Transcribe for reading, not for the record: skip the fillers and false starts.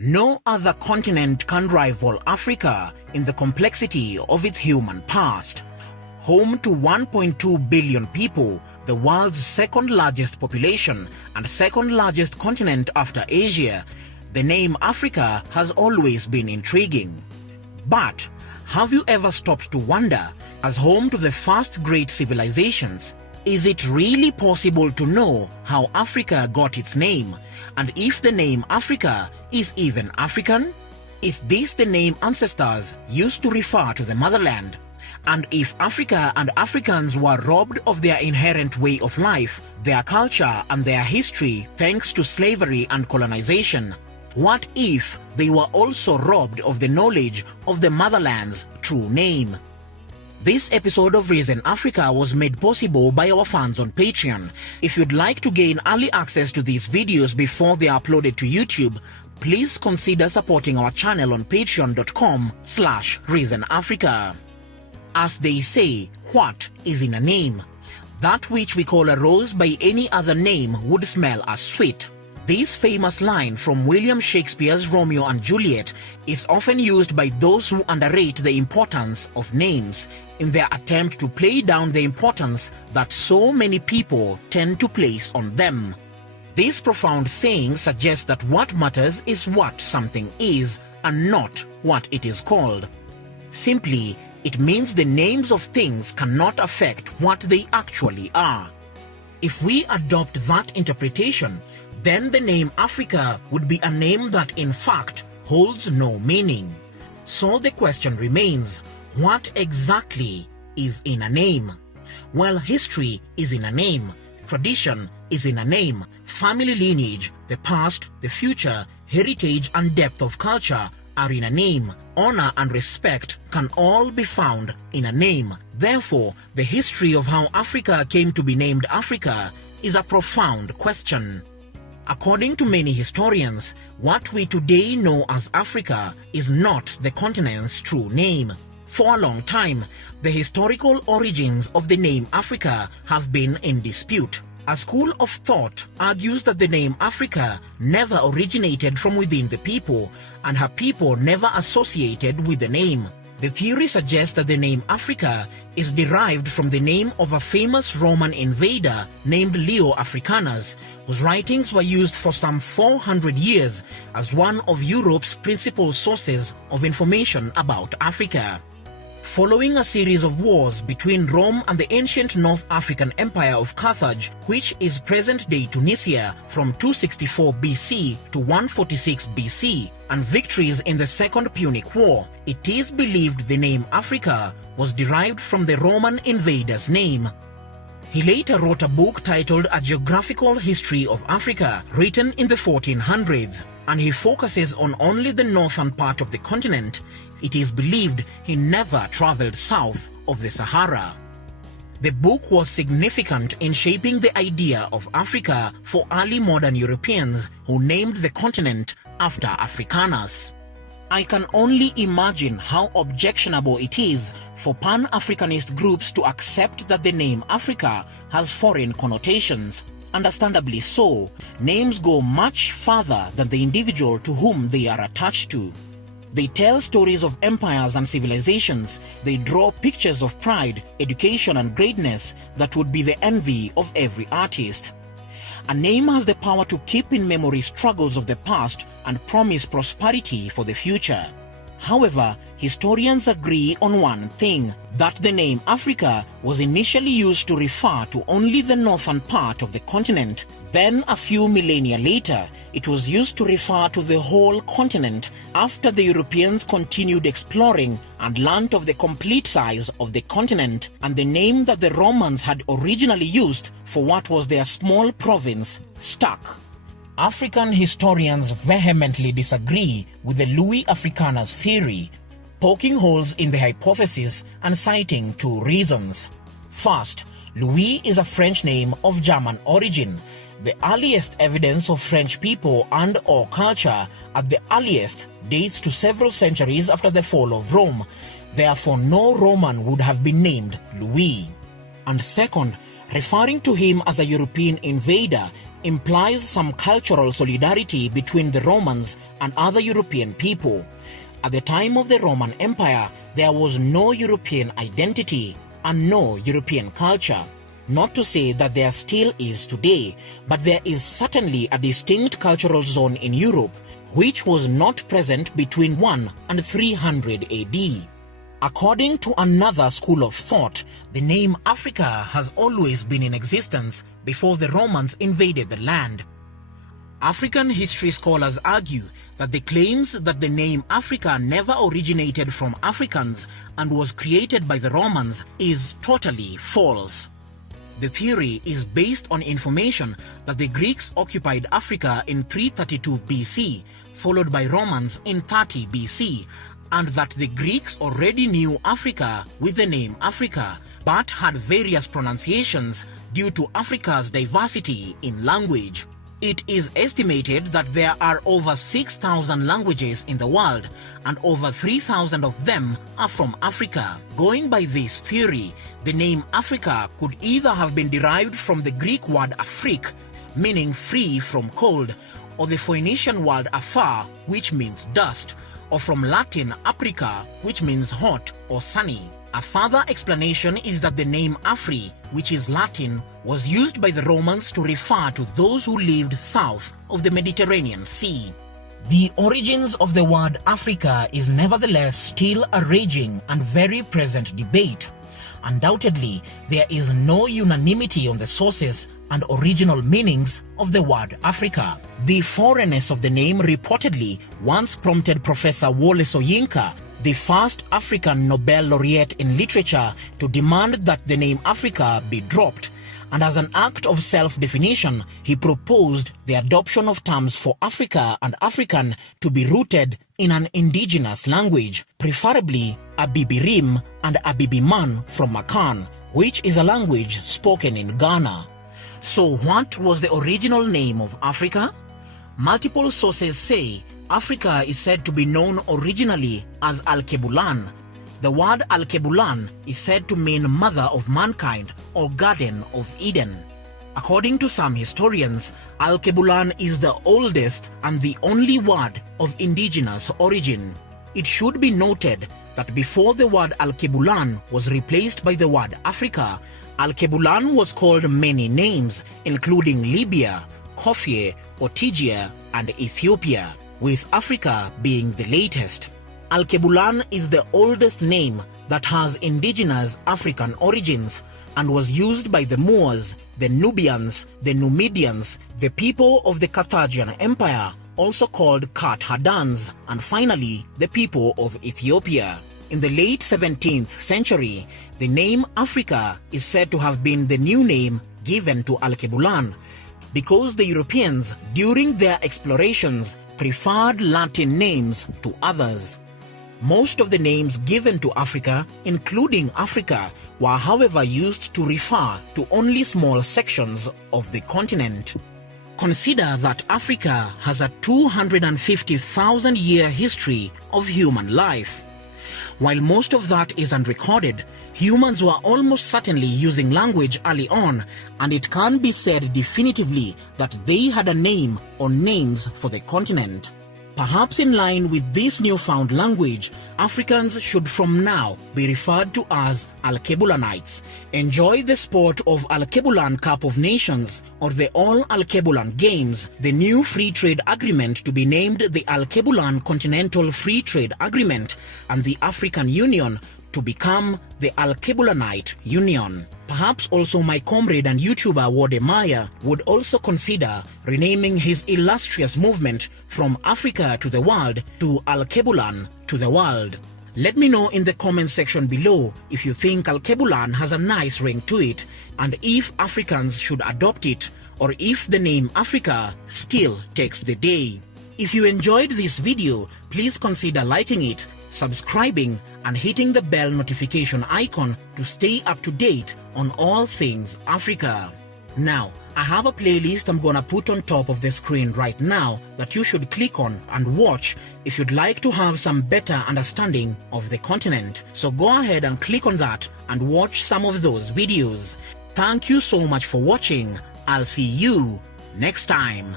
No other continent can rival Africa in the complexity of its human past. Home to 1.2 billion people, the world's second largest population and second largest continent after Asia, the name Africa has always been intriguing. But have you ever stopped to wonder, as home to the first great civilizations, is it really possible to know how Africa got its name, and if the name Africa is even African? Is this the name ancestors used to refer to the motherland? And if Africa and Africans were robbed of their inherent way of life, their culture and their history thanks to slavery and colonization, what if they were also robbed of the knowledge of the motherland's true name? This episode of Reason Africa was made possible by our fans on Patreon. If you'd like to gain early access to these videos before they are uploaded to YouTube, please consider supporting our channel on patreon.com/ReasonAfrica. As they say, what is in a name? That which we call a rose by any other name would smell as sweet. This famous line from William Shakespeare's Romeo and Juliet is often used by those who underrate the importance of names in their attempt to play down the importance that so many people tend to place on them. This profound saying suggests that what matters is what something is and not what it is called. Simply, it means the names of things cannot affect what they actually are. If we adopt that interpretation, then the name Africa would be a name that in fact holds no meaning. So the question remains, what exactly is in a name? Well, history is in a name, tradition is in a name, family lineage, the past, the future, heritage and depth of culture are in a name. Honor and respect can all be found in a name. Therefore, the history of how Africa came to be named Africa is a profound question. According to many historians, what we today know as Africa is not the continent's true name. For a long time, the historical origins of the name Africa have been in dispute. A school of thought argues that the name Africa never originated from within the people, and her people never associated with the name. The theory suggests that the name Africa is derived from the name of a famous Roman invader named Leo Africanus, whose writings were used for some 400 years as one of Europe's principal sources of information about Africa. Following a series of wars between Rome and the ancient North African Empire of Carthage, which is present-day Tunisia from 264 BC to 146 BC, and victories in the Second Punic War, it is believed the name Africa was derived from the Roman invader's name. He later wrote a book titled A Geographical History of Africa, written in the 1400s, and he focuses on only the northern part of the continent. It is believed he never traveled south of the Sahara. The book was significant in shaping the idea of Africa for early modern Europeans who named the continent after Africanus. I can only imagine how objectionable it is for Pan-Africanist groups to accept that the name Africa has foreign connotations. Understandably so, names go much further than the individual to whom they are attached to. They tell stories of empires and civilizations. They draw pictures of pride, education and greatness that would be the envy of every artist. A name has the power to keep in memory struggles of the past and promise prosperity for the future. However, historians agree on one thing, that the name Africa was initially used to refer to only the northern part of the continent. Then, a few millennia later, it was used to refer to the whole continent after the Europeans continued exploring and learnt of the complete size of the continent and the name that the Romans had originally used for what was their small province stuck. African historians vehemently disagree with the Louis Africanus theory, poking holes in the hypothesis and citing two reasons. First, Louis is a French name of German origin. The earliest evidence of French people and/or culture at the earliest dates to several centuries after the fall of Rome. Therefore, no Roman would have been named Louis. And second, referring to him as a European invader implies some cultural solidarity between the Romans and other European people. At the time of the Roman Empire, there was no European identity and no European culture. Not to say that there still is today, but there is certainly a distinct cultural zone in Europe which was not present between 1 and 300 AD. According to another school of thought, the name Africa has always been in existence before the Romans invaded the land. African history scholars argue that the claims that the name Africa never originated from Africans and was created by the Romans is totally false. The theory is based on information that the Greeks occupied Africa in 332 BC, followed by Romans in 30 BC, and that the Greeks already knew Africa with the name Africa, but had various pronunciations due to Africa's diversity in language. It is estimated that there are over 6,000 languages in the world, and over 3,000 of them are from Africa. Going by this theory, the name Africa could either have been derived from the Greek word Afrik, meaning free from cold, or the Phoenician word Afar, which means dust, or from Latin Aprica, which means hot or sunny. A further explanation is that the name Afri, which is Latin, was used by the Romans to refer to those who lived south of the Mediterranean Sea. The origins of the word Africa is nevertheless still a raging and very present debate. Undoubtedly, there is no unanimity on the sources and original meanings of the word Africa. The foreignness of the name reportedly once prompted Professor Wole Soyinka, the first African Nobel laureate in literature, to demand that the name Africa be dropped, and as an act of self-definition, he proposed the adoption of terms for Africa and African to be rooted in an indigenous language, preferably Abibirim and Abibiman from Makan, which is a language spoken in Ghana. So what was the original name of Africa? Multiple sources say Africa is said to be known originally as Alkebulan. The word Alkebulan is said to mean mother of mankind or garden of Eden. According to some historians, Alkebulan is the oldest and the only word of indigenous origin. It should be noted that before the word Alkebulan was replaced by the word Africa, Alkebulan was called many names, including Libya, Kofie, Otygia, and Ethiopia, with Africa being the latest. Alkebulan is the oldest name that has indigenous African origins and was used by the Moors, the Nubians, the Numidians, the people of the Carthaginian Empire, also called Carthagans, and finally the people of Ethiopia. In the late 17th century, the name Africa is said to have been the new name given to Alkebulan, because the Europeans, during their explorations, preferred Latin names to others. Most of the names given to Africa, including Africa, were however used to refer to only small sections of the continent. Consider that Africa has a 250,000-year history of human life. While most of that is unrecorded, humans were almost certainly using language early on, and it can be said definitively that they had a name or names for the continent. Perhaps in line with this newfound language, Africans should from now be referred to as Alkebulanites. Enjoy the sport of Alkebulan Cup of Nations or the All Alkebulan Games, the new free trade agreement to be named the Alkebulan Continental Free Trade Agreement, and the African Union to become the Alkebulanite Union. Perhaps also my comrade and YouTuber Wode Maya would also consider renaming his illustrious movement from Africa to the world to Alkebulan to the world. Let me know in the comment section below if you think Alkebulan has a nice ring to it, and if Africans should adopt it, or if the name Africa still takes the day. If you enjoyed this video, please consider liking it, subscribing, and hitting the bell notification icon to stay up to date on all things Africa. Now, I have a playlist I'm gonna put on top of the screen right now that you should click on and watch if you'd like to have some better understanding of the continent. So go ahead and click on that and watch some of those videos. Thank you so much for watching. I'll see you Next time